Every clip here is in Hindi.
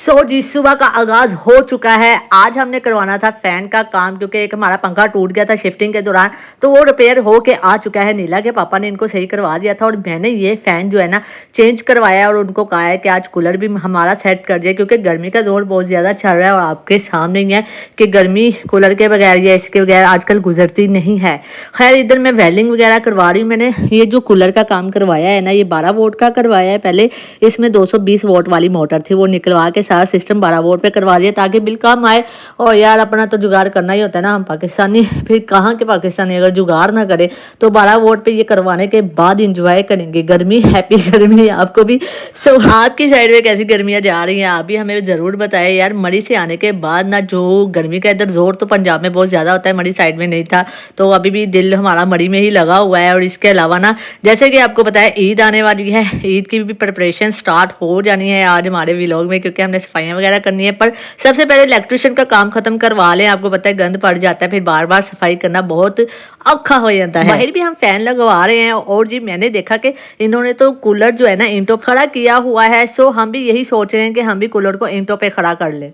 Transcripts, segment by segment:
जी सुबह का आगाज हो चुका है। आज हमने करवाना था फैन का काम क्योंकि एक हमारा पंखा टूट गया था शिफ्टिंग के दौरान, तो वो रिपेयर होके आ चुका है। नीला के पापा ने इनको सही करवा दिया था और मैंने ये फैन जो है ना चेंज करवाया और उनको कहा है कि आज कूलर भी हमारा सेट कर दिया क्योंकि गर्मी का दौर बहुत ज़्यादा चल रहा है और आपके सामने ही है कि गर्मी कूलर के बगैर या इसके बगैर आजकल गुजरती नहीं है। खैर इधर मैं वेल्डिंग वगैरह करवा रही हूँ। मैंने ये जो कूलर का काम करवाया है ना, ये 12 वोल्ट का करवाया है। पहले इसमें 220 वोल्ट वाली मोटर थी, वो निकलवा के सारा सिस्टम 12 वोल्ट पे करवा दिया ताकि बिल कम आए। और यार अपना तो जुगाड़ करना ही होता है ना, हम पाकिस्तानी, फिर कहाँ के पाकिस्तानी अगर जुगाड़ ना करे तो 12 वोल्ट पे ये करवाने के बाद इंजॉय करेंगे गर्मी। हैप्पी गर्मी आपको भी। सो आपकी साइड में कैसी गर्मियाँ जा रही हैं आप भी हमें ज़रूर बताएं यार। मरी से आने के बाद ना जो गर्मी का इधर जोर तो पंजाब में बहुत ज़्यादा होता है, मरी साइड में नहीं था, तो अभी भी दिल हमारा मरी में ही लगा हुआ है। और इसके अलावा ना जैसे कि आपको पता है ईद आने वाली है, ईद की भी प्रिपरेशन स्टार्ट हो जानी है आज हमारे व्लॉग में क्योंकि हमने सफाइयाँ वगैरह करनी है। पर सबसे पहले इलेक्ट्रिशियन का काम खत्म करवा लें। आपको पता है गंद पड़ जाता है, फिर बार बार सफाई करना बहुत औखा हो जाता है। बाहर भी हम फैन लगवा रहे हैं और जी मैंने देखा कि इन्होंने तो कूलर जो है ना ईंटों पर खड़ा किया हुआ है। सो हम भी यही सोच रहे हैं कि हम भी कूलर को ईंटों पे खड़ा कर लें।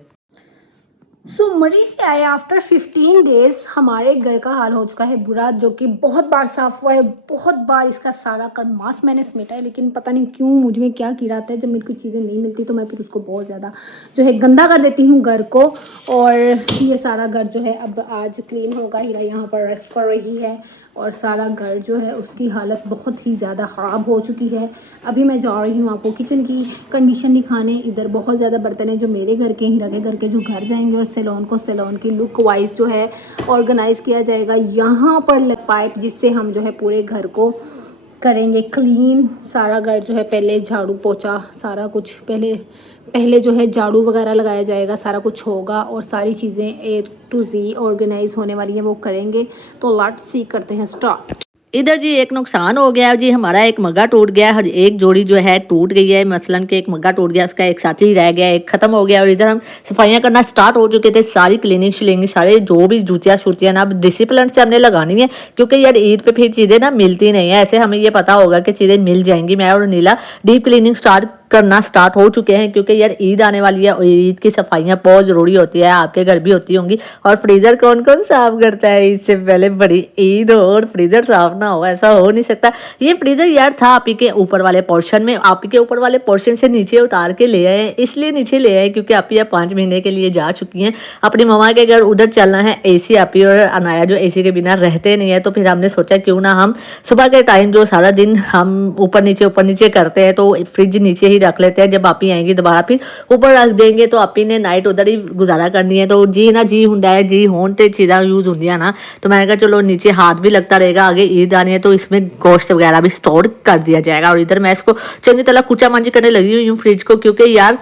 मरी से आए आफ्टर 15 डेज हमारे घर का हाल हो चुका है बुरा, जो कि बहुत बार साफ हुआ है, बहुत बार इसका सारा कड़मास मैंने समेटा है, लेकिन पता नहीं क्यों मुझ में क्या कीड़ा आता है। जब मेरे को चीज़ें नहीं मिलती तो मैं फिर उसको बहुत ज़्यादा जो है गंदा कर देती हूँ घर को। और ये सारा घर जो है अब आज क्लीन होगा। हीरा यहाँ पर रेस्ट कर रही है और सारा घर जो है उसकी हालत बहुत ही ज़्यादा ख़राब हो चुकी है। अभी मैं जा रही हूँ आपको किचन की कंडीशन दिखाने। इधर बहुत ज़्यादा बर्तन है जो मेरे घर के, हीरा के घर के जो घर जाएंगे, और सैलून की लुक वाइज जो है ऑर्गेनाइज़ किया जाएगा। यहाँ पर पाइप जिससे हम जो है पूरे घर को करेंगे क्लीन। सारा घर जो है पहले झाड़ू पोछा सारा कुछ पहले जो है झाड़ू वगैरह लगाया जाएगा, सारा कुछ होगा और सारी चीज़ें ए टू जी ऑर्गेनाइज होने वाली हैं, वो करेंगे। तो लेट्स सी करते हैं स्टार्ट। इधर जी एक नुकसान हो गया जी, हमारा एक मग्गा टूट गया है, एक जोड़ी जो है टूट गई है। मसलन के एक मग्गा टूट गया, उसका एक साथी रह गया, एक खत्म हो गया। और इधर हम सफाइयाँ करना स्टार्ट हो चुके थे, सारी क्लीनिंग शिलिंग सारे जो भी जूतियाँ शूतियाँ ना अब डिसिप्लिन से हमने लगानी है क्योंकि यार ईद पे फिर चीज़ें ना मिलती नहीं है। ऐसे हमें ये पता होगा कि चीज़ें मिल जाएंगी। मैं और नीला डीप क्लीनिंग करना स्टार्ट हो चुके हैं क्योंकि यार ईद आने वाली है और ईद की सफाइयाँ बहुत ज़रूरी होती है। आपके घर भी होती होंगी। और फ्रीज़र कौन कौन साफ करता है ईद से पहले? बड़ी ईद हो और फ्रीज़र साफ ना हो, ऐसा हो नहीं सकता। ये फ्रीज़र यार था आप ही के ऊपर वाले पोर्शन में, आप ही के ऊपर वाले पोर्शन से नीचे उतार के ले आए, इसलिए नीचे ले आए क्योंकि आप ही 5 महीने के लिए जा चुकी हैं अपनी मम्मा के घर। उधर चलना है एसी, आप ही और अनाया जो एसी के बिना रहते नहीं है, तो फिर हमने सोचा क्यों ना हम सुबह के टाइम जो सारा दिन हम ऊपर नीचे करते हैं तो फ्रिज नीचे ही रख लेते हैं। जब आपी आएंगी दोबारा फिर ऊपर रख देंगे तो आपी ने नाइट उधर ही गुजारा करनी है। तो जी ना जी हुंदा है, जी होन ते चीज़ां यूज होंदियां ना, तो मैंने कहा चलो नीचे हाथ भी लगता रहेगा, आगे ईद आनी है तो इसमें गोश्त वगैरह भी स्टोर कर दिया जाएगा। और इधर मैं इसको चंगी तरह कुचा मांजी करने लगी हुई हूँ फ्रिज को क्योंकि यार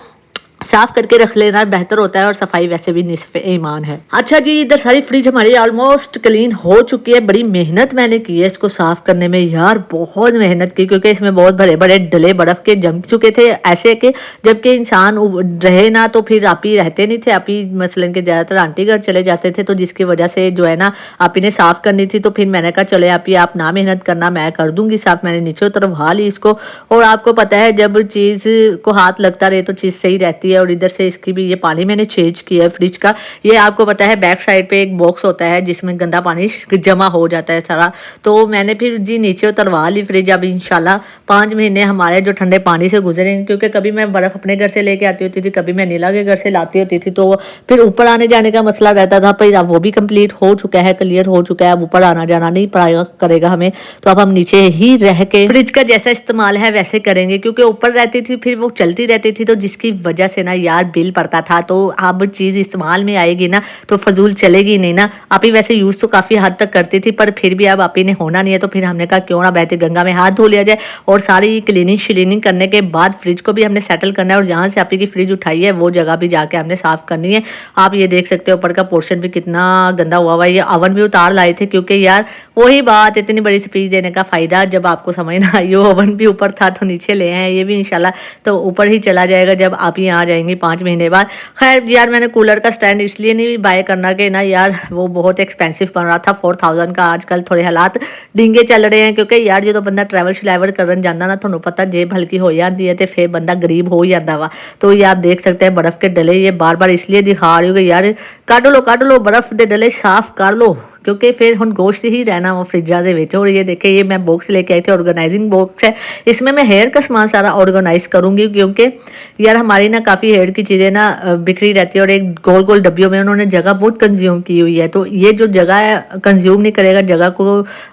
साफ करके रख लेना बेहतर होता है और सफाई वैसे भी निस्फ़े ईमान है। अच्छा जी इधर सारी फ्रिज हमारी ऑलमोस्ट क्लीन हो चुकी है। बड़ी मेहनत मैंने की है इसको साफ करने में यार, बहुत मेहनत की क्योंकि इसमें बहुत बड़े बड़े डले बर्फ के जम चुके थे ऐसे कि जबकि इंसान रहे ना तो फिर आप ही रहते नहीं थे। आप ही मसलन के ज़्यादातर आंटी घर चले जाते थे, तो जिसकी वजह से जो है ना आप ही ने साफ करनी थी। तो फिर मैंने कहा चले आप ही आप ना मेहनत करना, मैं कर दूंगी साफ। मैंने नीचे उतरवा ली इसको। और आपको पता है जब चीज़ को हाथ लगता रहे तो चीज़ सही रहती है। और इधर से इसकी भी ये पानी मैंने चेंज किया है फ्रिज का। ये आपको पता है बैक साइड पे एक बॉक्स होता है जिसमें गंदा पानी जमा हो जाता है सारा, तो मैंने फिर जी नीचे उतरवा ली फ्रिज। अब इंशाल्लाह 5 महीने हमारे जो ठंडे पानी से गुजरेंगे क्योंकि कभी मैं बर्फ़ अपने घर से लेके आती होती थी, कभी मैं नीला के घर से लाती होती थी, तो फिर ऊपर आने जाने का मसला रहता था। पर अब वो भी कंप्लीट हो चुका है, क्लियर हो चुका है। अब ऊपर आना जाना नहीं पड़ेगा करेगा हमें, तो अब हम नीचे ही रह के फ्रिज का जैसा इस्तेमाल है वैसे करेंगे क्योंकि ऊपर रहती थी फिर वो चलती रहती थी, तो जिसकी वजह से ना यार बिल पड़ता था। तो अब चीज़ इस्तेमाल में आएगी ना तो फजूल चलेगी नहीं ना। आप ही वैसे यूज़ तो काफ़ी हद तक करती थी पर फिर भी अब आप ही ने होना नहीं है, तो फिर हमने कहा क्यों ना बहती गंगा में हाथ धो लिया जाए। और सारी क्लीनिंग शिलीनिंग करने के बाद फ्रिज को भी हमने सेटल करना है और जहाँ से आप ही की फ्रिज उठाई है वो जगह भी जाके हमने साफ़ करनी है। आप ये देख सकते हो ऊपर का पोर्शन भी कितना गंदा हुआ हुआ है। ये ओवन भी उतार लाए थे क्योंकि यार वही बात, इतनी बड़ी स्पीच देने का फ़ायदा जब आपको समझ ना आई हो। ओवन भी ऊपर था तो नीचे ले आए, ये भी इंशाल्लाह तो ऊपर ही चला जाएगा जब आप ही आ जाए जाएंगी 5 महीने बाद। खैर यार मैंने कूलर का स्टैंड इसलिए नहीं बाय करना कि ना यार वो बहुत एक्सपेंसिव पड़ रहा था 4000 का। आजकल थोड़े हालात डिंगे चल रहे हैं क्योंकि यार जो बंदा ट्रैवल शलैवर करन जाता ना थोनों पता जेब हल्की हो जाती है तो फिर बंदा गरीब हो जाता वा। तो ये आप देख सकते हैं बर्फ के डले, ये बार बार इसलिए दिखा रही हूँ कि यार ਕੱਢ ਲਓ बर्फ के डले साफ कर लो क्योंकि फिर हम गोश्त ही रहना वो फ्रिजा दे विच। और ये देखिए ये मैं बॉक्स लेके आई थी, ऑर्गेनाइजिंग बॉक्स है, इसमें मैं हेयर का सामान सारा ऑर्गेनाइज करूंगी क्योंकि यार हमारी ना काफ़ी हेयर की चीज़ें ना बिखरी रहती है और एक गोल गोल डब्बियों में उन्होंने जगह बहुत कंज्यूम की हुई है। तो ये जो जगह है कंज्यूम नहीं करेगा जगह को,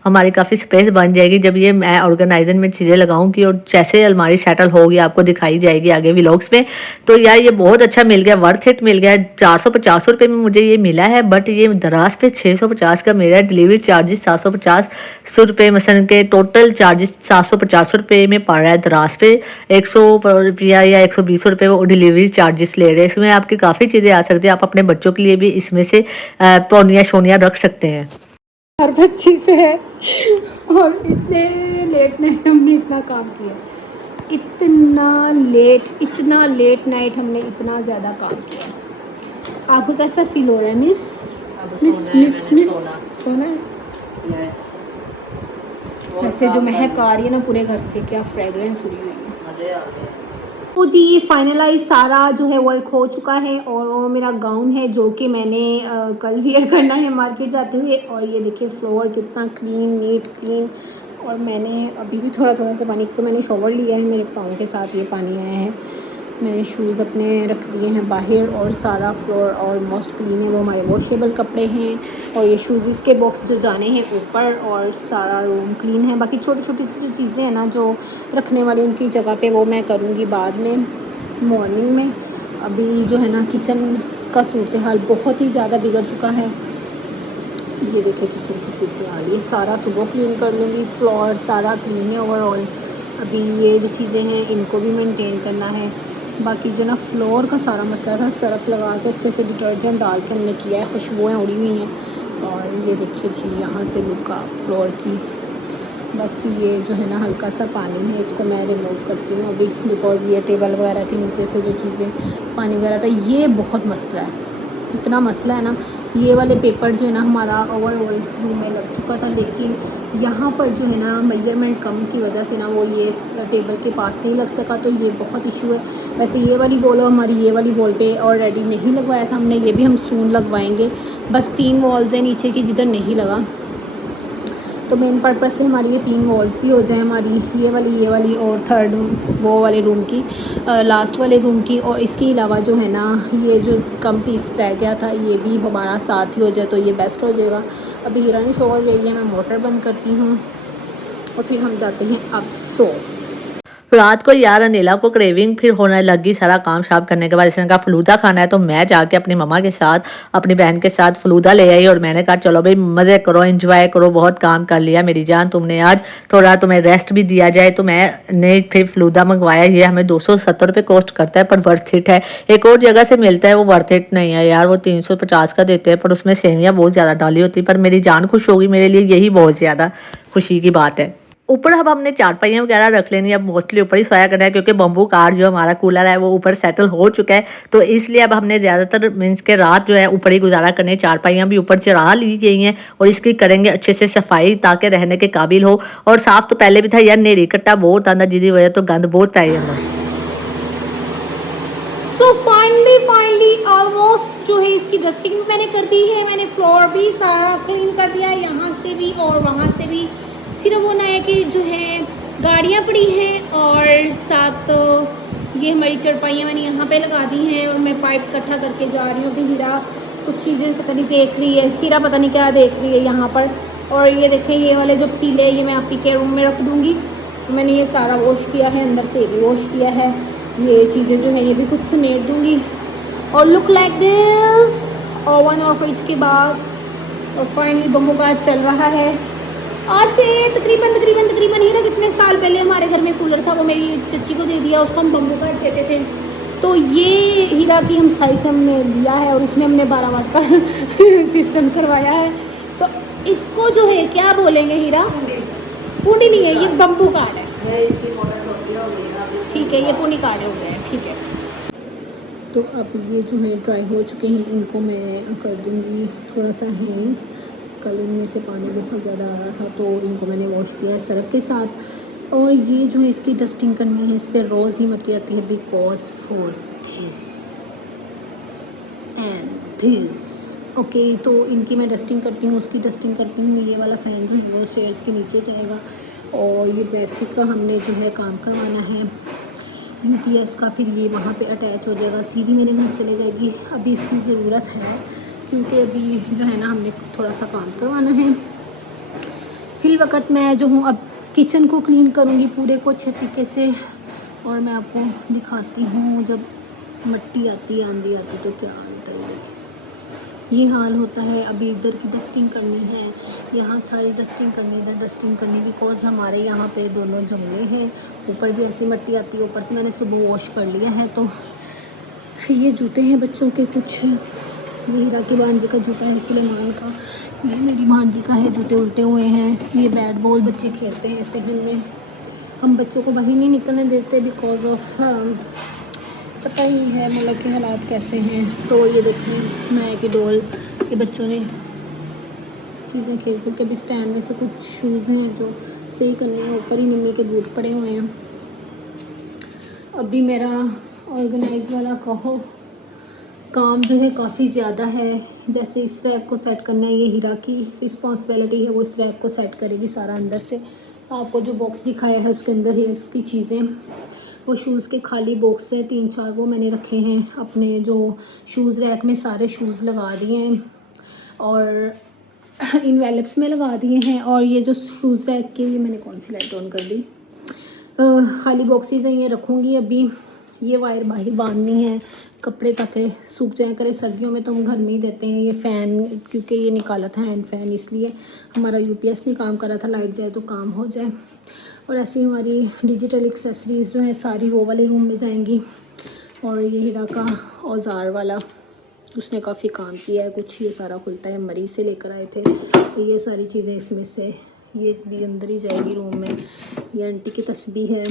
हमारी काफ़ी स्पेस बन जाएगी जब ये मैं ऑर्गेनाइजर में चीज़ें लगाऊंगी और जैसे अलमारी सेटल होगी आपको दिखाई जाएगी आगे व्लॉग्स में। तो यार ये बहुत अच्छा मिल गया, वर्थ इट मिल गया। 450 रुपये में मुझे ये मिला है, बट ये दराज पे 650 का मेरा डिलीवरी चार्जेस 750 रुपये मसलन के टोटल चार्जेस 750 रुपये में पड़ रहा है। दराज पे 100 रुपया या 120 रुपये वो डिलीवरी चार्जेस ले रहे हैं। इसमें आपकी काफ़ी चीज़ें आ सकती है, आप अपने बच्चों के लिए भी इसमें से पौनिया शोनिया रख सकते हैं। हर बच्ची से है और इतने लेट नाइट हमने इतना काम किया, इतना लेट नाइट हमने इतना ज़्यादा काम किया। आपको कैसा फील हो रहा है मिस सोना? वैसे जो महक आ रही है ना पूरे घर से, क्या फ्रेगरेंस उड़ी हुई है। तो जी ये फाइनलाइज सारा जो है वर्क हो चुका है और वो मेरा गाउन है जो कि मैंने कल वियर करना है मार्केट जाते हुए। और ये देखिए फ्लोर कितना नीट क्लीन। और मैंने अभी भी थोड़ा सा पानी, तो मैंने शॉवर लिया है, मेरे पाँव के साथ ये पानी आया है। मैंने शूज़ अपने रख दिए हैं बाहर और सारा फ्लोर ऑलमोस्ट क्लीन है। वो हमारे वॉशेबल कपड़े हैं और ये शूज़ के बॉक्स जो जाने हैं ऊपर, और सारा रूम क्लीन है। बाकी छोटी छोटी सी जो चीज़ें हैं ना जो रखने वाली उनकी जगह पे वो मैं करूँगी बाद में मॉर्निंग में। अभी जो है ना किचन का सूरत हाल बहुत ही ज़्यादा बिगड़ चुका है। ये देखिए किचन की सूरत हाल, ये सारा सुबह क्लीन कर लूँगी। फ्लोर सारा क्लीन है ओवरऑल। अभी ये जो चीज़ें हैं इनको भी मेंटेन करना है। बाकी जो ना फ्लोर का सारा मसला था, सर्फ लगा के अच्छे से डिटर्जेंट डाल के हमने किया है, खुशबुएँ उड़ी हुई हैं। और ये देखिए जी यहाँ से लुक फ्लोर की, बस ये जो है ना हल्का सा पानी है, इसको मैं रिमूव करती हूँ अभी बिकॉज ये टेबल वगैरह के नीचे से जो चीज़ें पानी वगैरह था ये बहुत मसला है, इतना मसला है ना। ये वाले पेपर जो है ना हमारा ओवरऑल रूम में लग चुका था, लेकिन यहाँ पर जो है ना मेजरमेंट कम की वजह से ना वो ये टेबल के पास नहीं लग सका, तो ये बहुत इशू है। वैसे ये वाली वॉल हमारी ये वाली वॉल पे ऑलरेडी नहीं लगवाया था हमने, ये भी हम सून लगवाएंगे। बस 3 वॉल्स हैं नीचे की जिधर नहीं लगा, तो मेन पर्पस से हमारी ये 3 वॉल्स भी हो जाए, हमारी ये वाली और थर्ड वो वाले रूम की, लास्ट वाले रूम की। और इसके अलावा जो है ना ये जो कम पीस रह गया था ये भी हमारा साथ ही हो जाए तो ये बेस्ट हो जाएगा। अभी हीरा ने शोवर ले लिया, मैं मोटर बंद करती हूँ और फिर हम जाते हैं अब सो। रात को यार अनिला को क्रेविंग फिर होने लगी सारा काम शाम करने के बाद। इसने कहा फलूदा खाना है, तो मैं जाके अपनी मम्मा के साथ अपनी बहन के साथ फलूदा ले आई और मैंने कहा चलो भाई मज़े करो एंजॉय करो, बहुत काम कर लिया मेरी जान तुमने, आज थोड़ा तुम्हें रेस्ट भी दिया जाए। तो मैंने फिर फलूदा मंगवाया, ये हमें 270 रुपये कॉस्ट करता है पर वर्थ इट है। एक और जगह से मिलता है वो वर्थ इट नहीं है यार, वो 350 का देते हैं पर उसमें सेवियाँ बहुत ज़्यादा डाली होती है। पर मेरी जान खुश होगी, मेरे लिए यही बहुत ज़्यादा खुशी की बात है। ऊपर अब हमने चारपाइयाँ वगैरह रख लेनी है, अब मोस्टली ऊपर ही सोया करना है क्योंकि बम्बू कार जो हमारा कूलर है वो ऊपर सेटल हो चुका है। तो इसलिए अब हमने ज़्यादातर मीन्स के रात जो है ऊपर ही गुजारा करने, चारपाइयाँ भी ऊपर चढ़ा ली गई हैं और इसकी करेंगे अच्छे से सफाई ताकि रहने के काबिल हो। और साफ तो पहले भी था यार, नेरी कट्टा बहुत आंदा जिसकी वजह तो गंद बहुत पै जाता। सो फाइनली ऑलमोस्ट जो है इसकी डस्टिंग भी मैंने कर दी है, मैंने फ्लोर भी सारा क्लीन कर दिया है, यहाँ से भी और वहाँ से भी। सिर्फ वो ना है कि जो है गाड़ियाँ पड़ी हैं और साथ ये हमारी चरपाइयाँ मैंने यहाँ पे लगा दी हैं और मैं पाइप इकट्ठा करके जा रही हूँ। अभी हीरा कुछ चीज़ें पता नहीं देख रही है, हीरा पता नहीं क्या देख रही है यहाँ पर। और ये देखें ये वाले जो पतीले ये मैं आपी के रूम में रख दूँगी। तो मैंने ये सारा वॉश किया है, अंदर से भी वॉश किया है, ये चीज़ें जो है ये भी कुछ समेट दूँगी। और लुक लाइक दिस ओवन और फ्रिज के बाद। और फाइनली बम्बू का चल रहा है आज से तकरीबन हीरा कितने साल पहले हमारे घर में कूलर था, वो मेरी चच्ची को दे दिया, उसको हम बम्बू का कहते थे। तो ये हीरा की हम साइज हमने लिया है और उसमें हमने 12 वाट का सिस्टम करवाया है। तो इसको जो है क्या बोलेंगे हीरा? पूनी नहीं है, ये बम्बू कार्ड है, ठीक है, ये पूनी कार्ड हो गया है, ठीक है। तो अब ये जो है ड्राई हो चुके हैं, इनको मैं कर दूँगी थोड़ा सा हैंग। कल इनमें से पानी बहुत ज़्यादा आ रहा था तो इनको मैंने वॉश किया है सर्फ के साथ। और ये जो है इसकी डस्टिंग करनी है, इस पर रोज़ ही मट्टी आती है because for this and this. Okay, तो इनकी मैं डस्टिंग करती हूँ, उसकी डस्टिंग करती हूँ। ये वाला फ़ैन जो है वो स्टेयर्स के नीचे जाएगा और ये बैटरी का हमने जो है काम करवाना है यूपीएस का, फिर ये वहाँ पे अटैच हो जाएगा। सीढ़ी मेरे घर चले जाएगी, अभी इसकी ज़रूरत है क्योंकि अभी जो है ना हमने थोड़ा सा काम करवाना है। फिल वक्त मैं जो हूँ अब किचन को क्लीन करूँगी पूरे को अच्छे तरीके से और मैं आपको दिखाती हूँ जब मिट्टी आती है, आंधी आती तो क्या होता है। देखिए ये हाल होता है। अभी इधर की डस्टिंग करनी है, यहाँ सारी डस्टिंग करनी, इधर डस्टिंग करनी बिकॉज हमारे यहाँ पे दोनों जंगले हैं। ऊपर भी ऐसी मिट्टी आती है, ऊपर से मैंने सुबह वॉश कर लिया है। तो ये जूते हैं बच्चों के कुछ, ये हीरा की भांजी का जूता है, सुलेमान का, ये मेरी भांजी का है, जूते उल्टे हुए हैं। ये बैट बॉल बच्चे खेलते हैं सहन में, हम बच्चों को बाहर नहीं निकलने देते बिकॉज ऑफ पता ही है मुल्क के हालात कैसे हैं। तो ये देखिए मैं कि डोल के बच्चों ने चीज़ें खेल कूद के भी स्टैंड में से कुछ शूज़ हैं जो सही करने हैं, ऊपर ही निम्मी के बूट पड़े हुए हैं। अभी मेरा ऑर्गेनाइज वाला कहो काम जो है काफ़ी ज़्यादा है। जैसे इस रैक को सेट करना है, ये हीरा की रिस्पॉन्सिबिलिटी है, वो इस रैक को सेट करेगी सारा अंदर से। आपको जो बॉक्स दिखाया है उसके अंदर है इसकी चीज़ें, वो शूज़ के खाली बॉक्स है 3-4, वो मैंने रखे हैं अपने जो शूज़ रैक में, सारे शूज़ लगा दिए हैं और इनवेलप्स में लगा दिए हैं। और ये जो शूज़ रैक के, ये मैंने कौन सी लाइट ऑन कर दी, खाली बॉक्सेस हैं, ये रखूँगी। अभी ये वायर बाहर बांधनी है, कपड़े ताकि सूख जाए करें। सर्दियों में तो हम घर में ही देते हैं ये फ़ैन, क्योंकि ये निकाला था हैंड फ़ैन, इसलिए हमारा यूपीएस नहीं काम कर रहा था, लाइट जाए तो काम हो जाए। और ऐसे ही हमारी डिजिटल एक्सेसरीज़ जो हैं सारी वो वाले रूम में जाएंगी। और ये हीरा का औजार वाला, उसने काफ़ी काम किया है, कुछ ये सारा खुलता है, मरी से लेकर आए थे, तो ये सारी चीज़ें इसमें से, ये भी अंदर ही जाएगी रूम में। ये आंटी की तस्बीह है,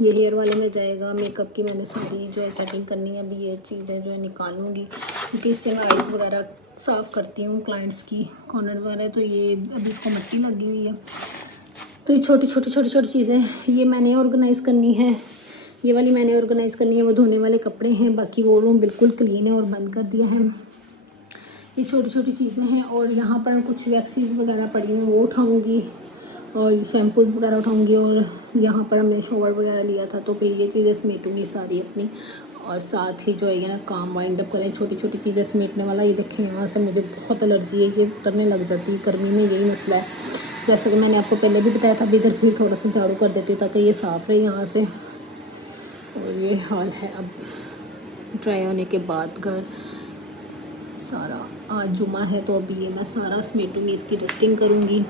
ये हेयर वाले में जाएगा। मेकअप की मैंने सारी जो है सेटिंग करनी है, अभी ये चीज़ें जो है निकालूंगी क्योंकि इससे मैं आइज़ वगैरह साफ़ करती हूँ क्लाइंट्स की, कॉर्नर वगैरह। तो ये अभी इसको मिट्टी लगी हुई है, तो ये छोटी छोटी चीज़ें ये मैंने ऑर्गेनाइज़ करनी है। ये वाली मैंने ऑर्गेनाइज़ करनी है, वो धोने वाले कपड़े हैं, बाकी वो रूम बिल्कुल क्लीन है और बंद कर दिया है। ये छोटी छोटी चीज़ें हैं। और यहाँ पर कुछ वैक्सीज वगैरह पड़ी हैं, वो उठाऊँगी और शैम्पूज़ वगैरह उठाऊँगी। और यहाँ पर हमने शॉवर वगैरह लिया था, तो फिर ये चीज़ें समेटूँगी सारी अपनी। और साथ ही जो है ये ना काम वाइंड अप करें, छोटी छोटी चीज़ें समेटने वाला। ये देखें यहाँ से मुझे बहुत एलर्जी है, ये उतरने लग जाती है गर्मी में, यही मसला है। जैसे कि मैंने आपको पहले भी बताया था, अभी इधर फिर थोड़ा सा झाड़ू कर देती हूँ ताकि ये साफ़ रहे यहाँ से। और ये हाल है अब ड्राई होने के बाद घर सारा। आज जुमा है तो अभी ये मैं सारा समेटूँगी, इसकी डस्टिंग करूँगी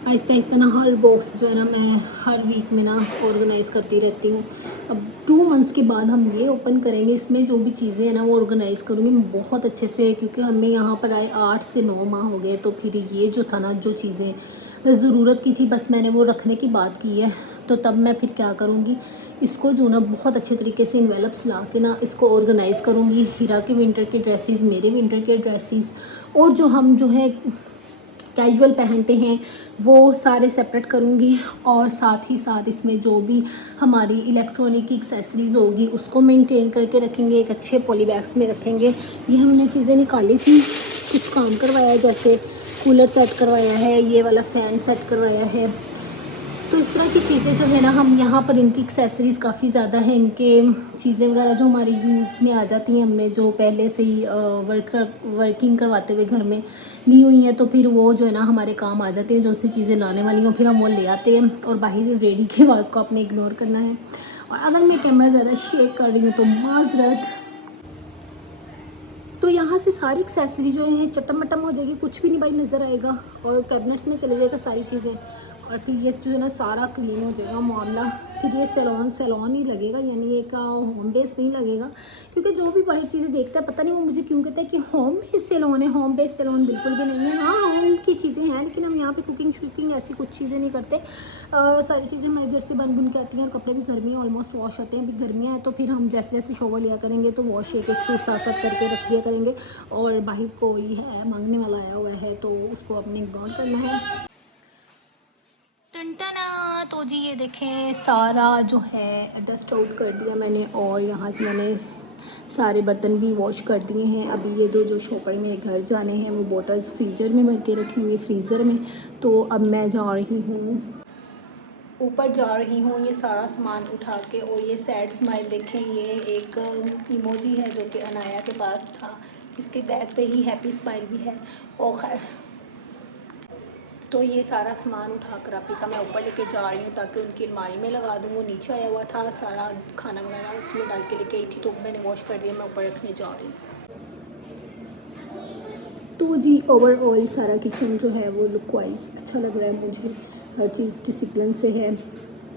आहिस्ता आहिस्ता ना। हर बॉक्स जो है ना मैं हर वीक में ना ऑर्गेनाइज़ करती रहती हूँ। अब 2 मंथ्स के बाद हम ये ओपन करेंगे, इसमें जो भी चीज़ें हैं ना वो ऑर्गेनाइज़ करूँगी मैं बहुत अच्छे से, क्योंकि हमें यहाँ पर आए 8 से 9 माह हो गए। तो फिर ये जो था ना, जो चीज़ें ज़रूरत की थी बस मैंने वो रखने की बात की है। तो तब मैं फिर क्या करूँगी, इसको जो ना बहुत अच्छे तरीके से इन्वेलप्स ला के ना इसको ऑर्गेनाइज़ करूँगी। हीरा के विंटर के ड्रेसेस, मेरे विंटर के ड्रेसेस, और जो हम जो है कैजुअल पहनते हैं वो सारे सेपरेट करूँगी। और साथ ही साथ इसमें जो भी हमारी इलेक्ट्रॉनिक की एक्सेसरीज़ होगी उसको मेंटेन करके रखेंगे, एक अच्छे पॉली बैग्स में रखेंगे। ये हमने चीज़ें निकाली थी, कुछ काम करवाया, जैसे कूलर सेट करवाया है, ये वाला फ़ैन सेट करवाया है। तो इस तरह की चीज़ें जो है ना, हम यहाँ पर इनकी एक्सेसरीज़ काफ़ी ज़्यादा है, इनके चीज़ें वगैरह जो हमारी यूज़ में आ जाती हैं, हमने जो पहले से ही वर्किंग करवाते हुए घर में ली हुई हैं, तो फिर वो जो है ना हमारे काम आ जाती हैं। जो सी चीज़ें लाने वाली हों फिर हम वो ले आते हैं। और बाहर रेडी की आवाज़ को आपने इग्नोर करना है। और अगर मैं कैमरा ज़्यादा शेक कर रही हूँ तो माज़रत। तो यहाँ से सारी एक्सेसरी जो है चटम मटम हो जाएगी, कुछ भी नहीं भाई नज़र आएगा, और कैबिनेट्स में चले जाएगा सारी चीज़ें। और फिर ये जो है ना सारा क्लीन हो जाएगा मामला। फिर ये सैलून ही लगेगा, यानी एक होम बेस नहीं लगेगा, क्योंकि जो भी बाहर चीज़ें देखता है पता नहीं वो मुझे क्यों कहता है कि होम बेस सैलून है। होम बेस सैलून बिल्कुल भी नहीं है। हाँ, होम की चीज़ें हैं, लेकिन हम यहाँ पे कुकिंग शुकिंग ऐसी कुछ चीज़ें नहीं करते। सारी चीज़ें हमारे घर से बन के आती हैं, और कपड़े भी घर में ऑलमोस्ट वॉश होते हैं। अभी गर्मियाँ हैं तो फिर हम जैसे जैसे शॉवर लिया करेंगे तो वॉश एक एक सूट साथ साथ करके रख दिया करेंगे। और बाहर कोई है मांगने वाला आया हुआ है तो उसको अपने इग्नोर करना है। टनटना, तो जी ये देखें सारा जो है डस्ट आउट कर दिया मैंने, और यहाँ से मैंने सारे बर्तन भी वॉश कर दिए हैं। अभी ये दो जो शॉपर मेरे घर जाने हैं वो बॉटल्स फ्रीजर में भर के रखी हुई फ्रीज़र में। तो अब मैं जा रही हूँ, ऊपर जा रही हूँ ये सारा सामान उठा के। और ये सैड स्माइल देखें, ये एक इमोजी है जो कि अनाया के पास था, इसके बैग पे ही हैप्पी स्माइल भी है। और खैर, तो ये सारा सामान उठाकर अपी का मैं ऊपर लेके जा रही हूँ ताकि उनकी अलमारी में लगा दूँ। वो नीचे आया हुआ था, सारा खाना वगैरह उसमें डाल के लेके आई थी, तो मैंने वॉश कर दिया, मैं ऊपर रखने जा रही हूँ। तो जी ओवरऑल सारा किचन जो है वो लुक वाइज अच्छा लग रहा है मुझे, हर चीज़ डिसिप्लिन से है।